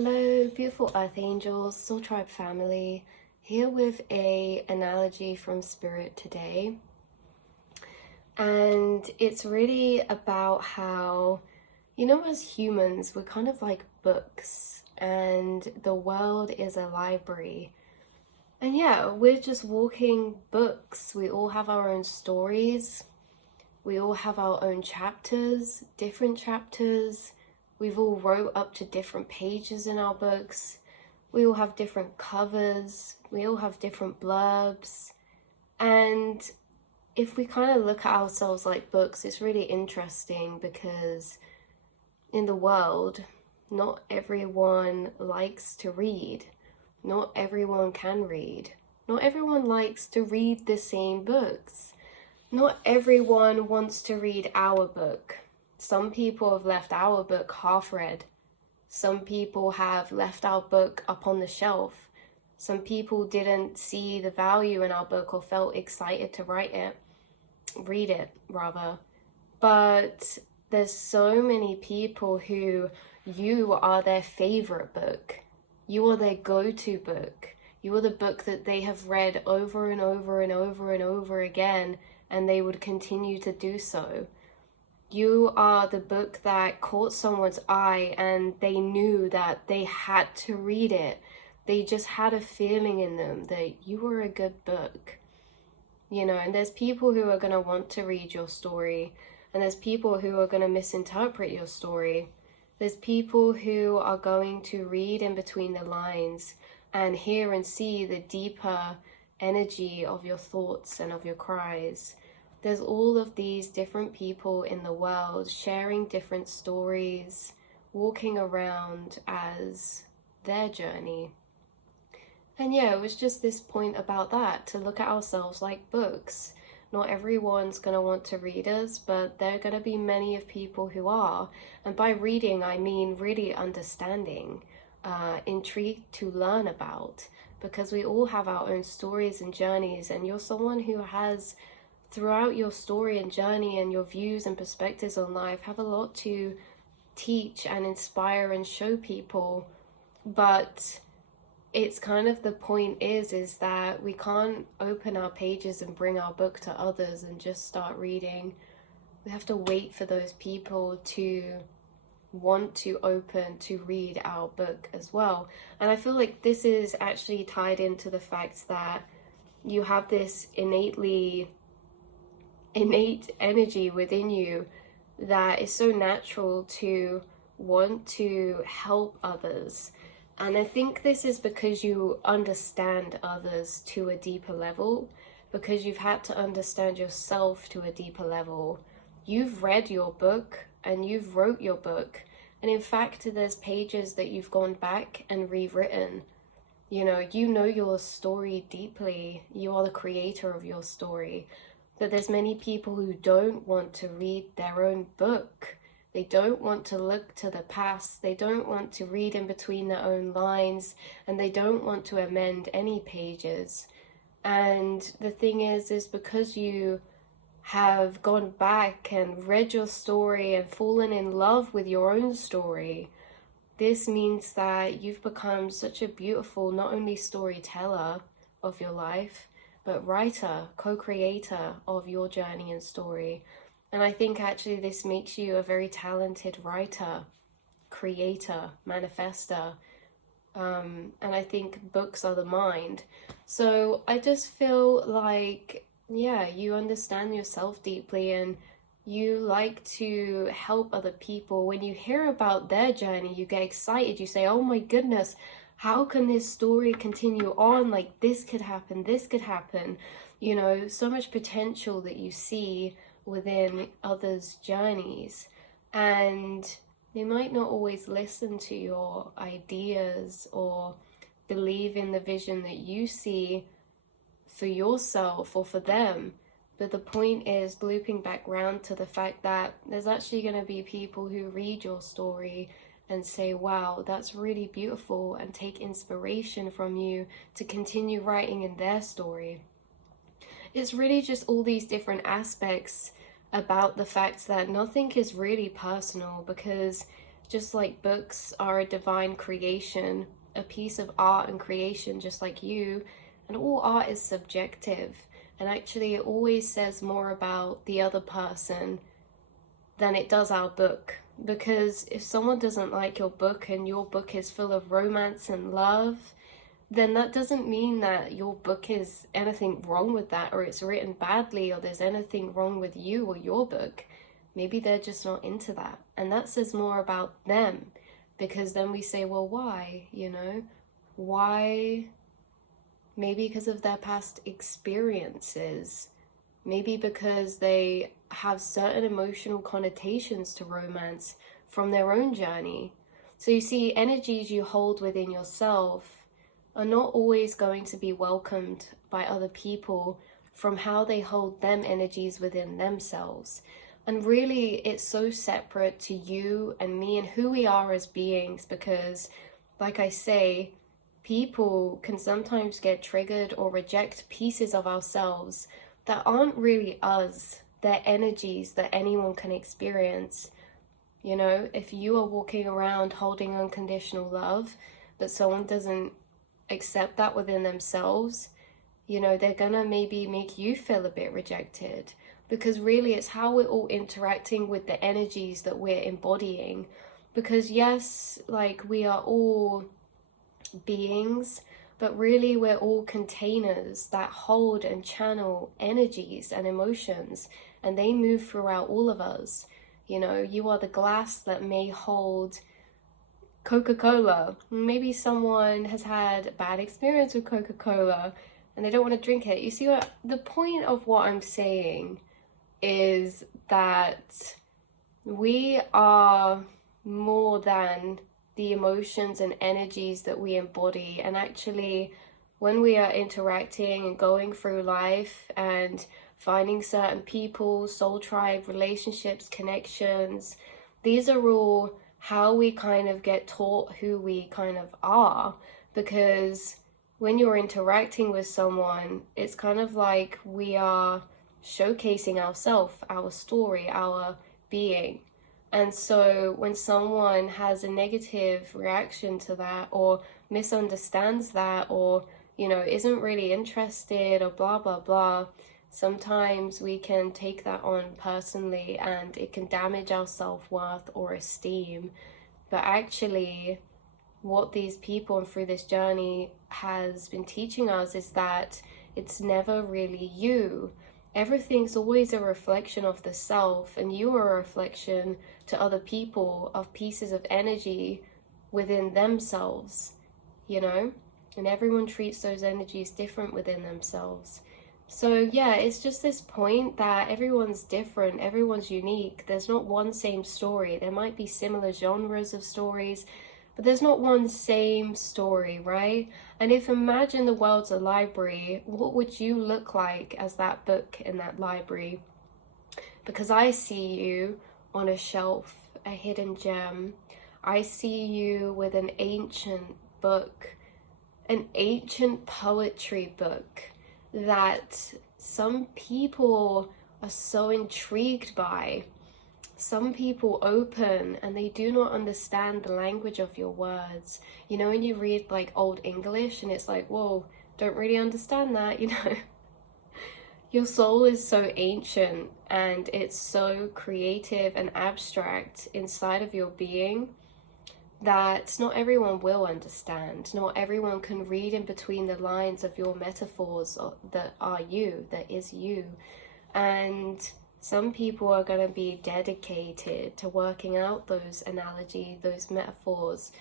Hello, beautiful Earth Angels, Soul Tribe family, here with a analogy from Spirit today. And it's really about how, as humans, we're kind of like books, and the world is a library. And yeah, we're just walking books. We all have our own stories. We all have our own chapters, different chapters. We've all wrote up to different pages in our books. We all have different covers. We all have different blurbs. And if we kind of look at ourselves like books, it's really interesting because in the world, not everyone likes to read. Not everyone can read. Not everyone likes to read the same books. Not everyone wants to read our book. Some people have left our book half read. Some people have left our book up on the shelf. Some people didn't see the value in our book or felt excited to read it rather. But there's so many people who you are their favorite book. You are their go-to book. You are the book that they have read over and over and over and over again, and they would continue to do so. You are the book that caught someone's eye and they knew that they had to read it. They just had a feeling in them that you were a good book. And there's people who are going to want to read your story, and there's people who are going to misinterpret your story. There's people who are going to read in between the lines and hear and see the deeper energy of your thoughts and of your cries. There's all of these different people in the world sharing different stories, walking around as their journey. And yeah, it was just this point about that, to look at ourselves like books. Not everyone's going to want to read us, but there are going to be many of people who are. And by reading, I mean really understanding, intrigued to learn about, because we all have our own stories and journeys, and you're someone who has, throughout your story and journey and your views and perspectives on life, have a lot to teach and inspire and show people. But it's kind of the point is that we can't open our pages and bring our book to others and just start reading. We have to wait for those people to want to open to read our book as well. And I feel like this is actually tied into the fact that you have this innate energy within you that is so natural to want to help others. And I think this is because you understand others to a deeper level, because you've had to understand yourself to a deeper level. You've read your book and you've wrote your book. And in fact, there's pages that you've gone back and rewritten. You know your story deeply. You are the creator of your story. But there's many people who don't want to read their own book. They don't want to look to the past. They don't want to read in between their own lines, and they don't want to amend any pages. And the thing is because you have gone back and read your story and fallen in love with your own story, this means that you've become such a beautiful, not only storyteller of your life, but writer, co-creator of your journey and story. And I think actually this makes you a very talented writer, creator, manifester. And I think books are the mind. So I just feel like, yeah, you understand yourself deeply and you like to help other people. When you hear about their journey, you get excited. You say, oh my goodness, how can this story continue on? Like this could happen, this could happen. So much potential that you see within others' journeys, and they might not always listen to your ideas or believe in the vision that you see for yourself or for them. But the point is looping back round to the fact that there's actually going to be people who read your story and say, wow, that's really beautiful, and take inspiration from you to continue writing in their story. It's really just all these different aspects about the fact that nothing is really personal, because just like books are a divine creation, a piece of art and creation just like you, and all art is subjective. And actually, it always says more about the other person than it does our book. Because if someone doesn't like your book and your book is full of romance and love, then that doesn't mean that your book is anything wrong with that, or it's written badly, or there's anything wrong with you or your book. Maybe they're just not into that. And that says more about them, because then we say, well, why? Why? Maybe because of their past experiences. Maybe because they have certain emotional connotations to romance from their own journey. So you see, energies you hold within yourself are not always going to be welcomed by other people from how they hold them energies within themselves. And really, it's so separate to you and me and who we are as beings, because, like I say, people can sometimes get triggered or reject pieces of ourselves that aren't really us. They're energies that anyone can experience. If you are walking around holding unconditional love, but someone doesn't accept that within themselves, they're gonna maybe make you feel a bit rejected. Because really, it's how we're all interacting with the energies that we're embodying. Because yes, like, we are all beings, but really we're all containers that hold and channel energies and emotions, and they move throughout all of us. You are the glass that may hold Coca-Cola. Maybe someone has had a bad experience with Coca-Cola and they don't want to drink it. You see what the point of what I'm saying is, that we are more than the emotions and energies that we embody. And actually, when we are interacting and going through life and finding certain people, soul tribe, relationships, connections, these are all how we kind of get taught who we kind of are. Because when you're interacting with someone, it's kind of like we are showcasing ourselves, our story, our being. And so when someone has a negative reaction to that, or misunderstands that, or isn't really interested, or blah blah blah, sometimes we can take that on personally, and it can damage our self-worth or esteem. But actually, what these people through this journey has been teaching us is that it's never really you. Everything's always a reflection of the self, and you are a reflection to other people of pieces of energy within themselves, and everyone treats those energies different within themselves. So yeah, it's just this point that everyone's different, everyone's unique. There's not one same story. There might be similar genres of stories, but there's not one same story, right? And if imagine the world's a library, what would you look like as that book in that library? Because I see you on a shelf, a hidden gem. I see you with an ancient book, an ancient poetry book that some people are so intrigued by. Some people open and they do not understand the language of your words. When you read like Old English and it's like, whoa, don't really understand that, Your soul is so ancient and it's so creative and abstract inside of your being that not everyone will understand. Not everyone can read in between the lines of your metaphors that are you, that is you. And some people are going to be dedicated to working out those analogies, those metaphors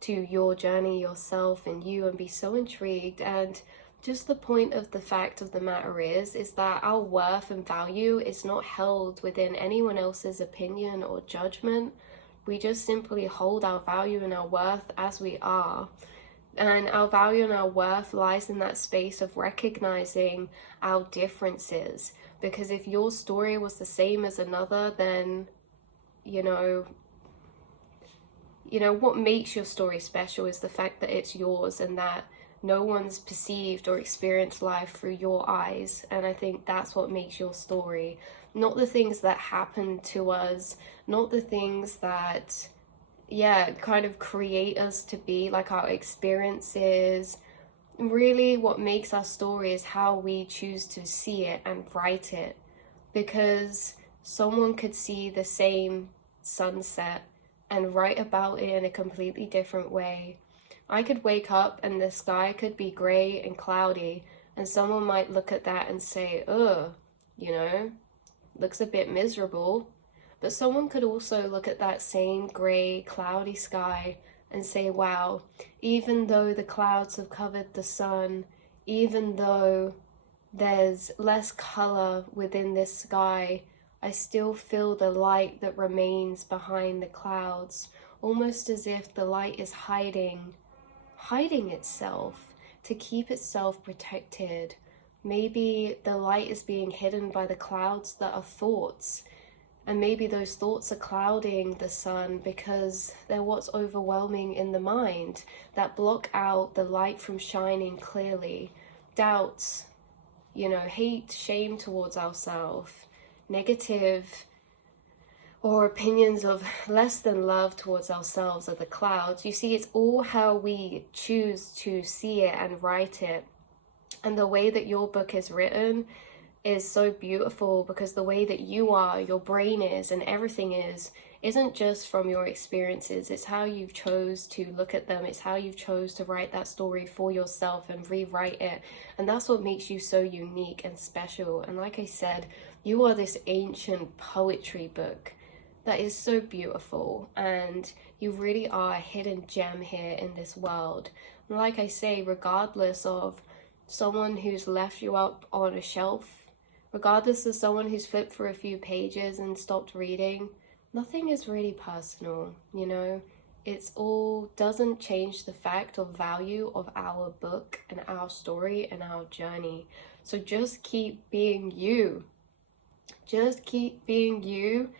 to your journey, yourself and you, and be so intrigued. And just the point of the fact of the matter is that our worth and value is not held within anyone else's opinion or judgment. We just simply hold our value and our worth as we are. And our value and our worth lies in that space of recognizing our differences. Because if your story was the same as another, then, what makes your story special is the fact that it's yours and that no one's perceived or experienced life through your eyes. And I think that's what makes your story. Not the things that happen to us, not the things that yeah, kind of create us to be, like our experiences. Really, what makes our story is how we choose to see it and write it. Because someone could see the same sunset and write about it in a completely different way. I could wake up and the sky could be grey and cloudy, and someone might look at that and say, ugh, you know, looks a bit miserable. But someone could also look at that same grey, cloudy sky and say, wow, even though the clouds have covered the sun, even though there's less color within this sky, I still feel the light that remains behind the clouds, almost as if the light is hiding itself to keep itself protected. Maybe the light is being hidden by the clouds that are thoughts, and maybe those thoughts are clouding the sun because they're what's overwhelming in the mind that block out the light from shining clearly. Doubts, hate, shame towards ourselves, negative or opinions of less than love towards ourselves are the clouds. You see, it's all how we choose to see it and write it. And the way that your book is written is so beautiful because the way that you are, your brain is, and everything isn't just from your experiences. It's how you've chose to look at them. It's how you've chose to write that story for yourself and rewrite it. And that's what makes you so unique and special. And like I said, you are this ancient poetry book that is so beautiful, and you really are a hidden gem here in this world. And like I say, regardless of someone who's left you up on a shelf, regardless of someone who's flipped for a few pages and stopped reading, nothing is really personal, It's all doesn't change the fact or value of our book and our story and our journey. So just keep being you. Just keep being you,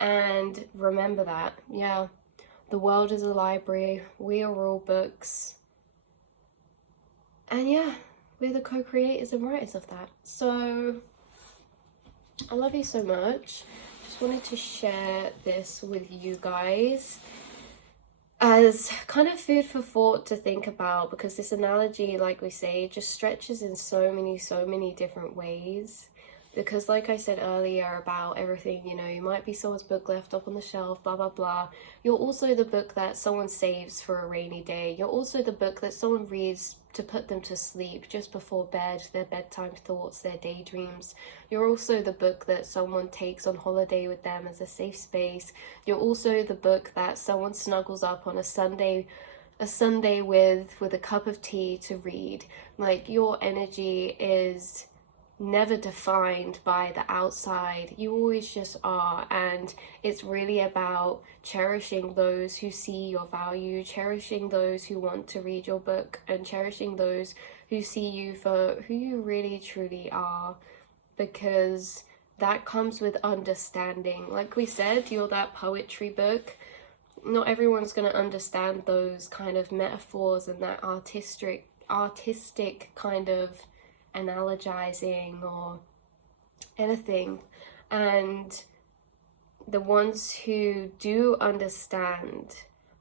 and remember that, yeah, the world is a library. We are all books. And yeah, we're the co-creators and writers of that. So I love you so much. Just wanted to share this with you guys as kind of food for thought to think about, because this analogy, like we say, just stretches in so many different ways. Because like I said earlier about everything, you might be someone's book left up on the shelf, blah, blah, blah. You're also the book that someone saves for a rainy day. You're also the book that someone reads to put them to sleep just before bed, their bedtime thoughts, their daydreams. You're also the book that someone takes on holiday with them as a safe space. You're also the book that someone snuggles up on a Sunday with a cup of tea to read. Like, your energy is never defined by the outside. You always just are, and it's really about cherishing those who see your value, cherishing those who want to read your book, and cherishing those who see you for who you really truly are, because that comes with understanding. Like we said, you're that poetry book. Not everyone's going to understand those kind of metaphors and that artistic kind of analogizing or anything. And the ones who do understand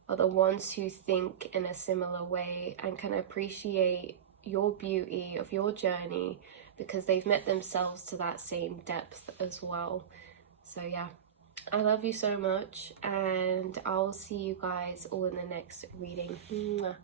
are the ones who think in a similar way and can appreciate your beauty of your journey because they've met themselves to that same depth as well. So yeah, I love you so much, and I'll see you guys all in the next reading. Mwah.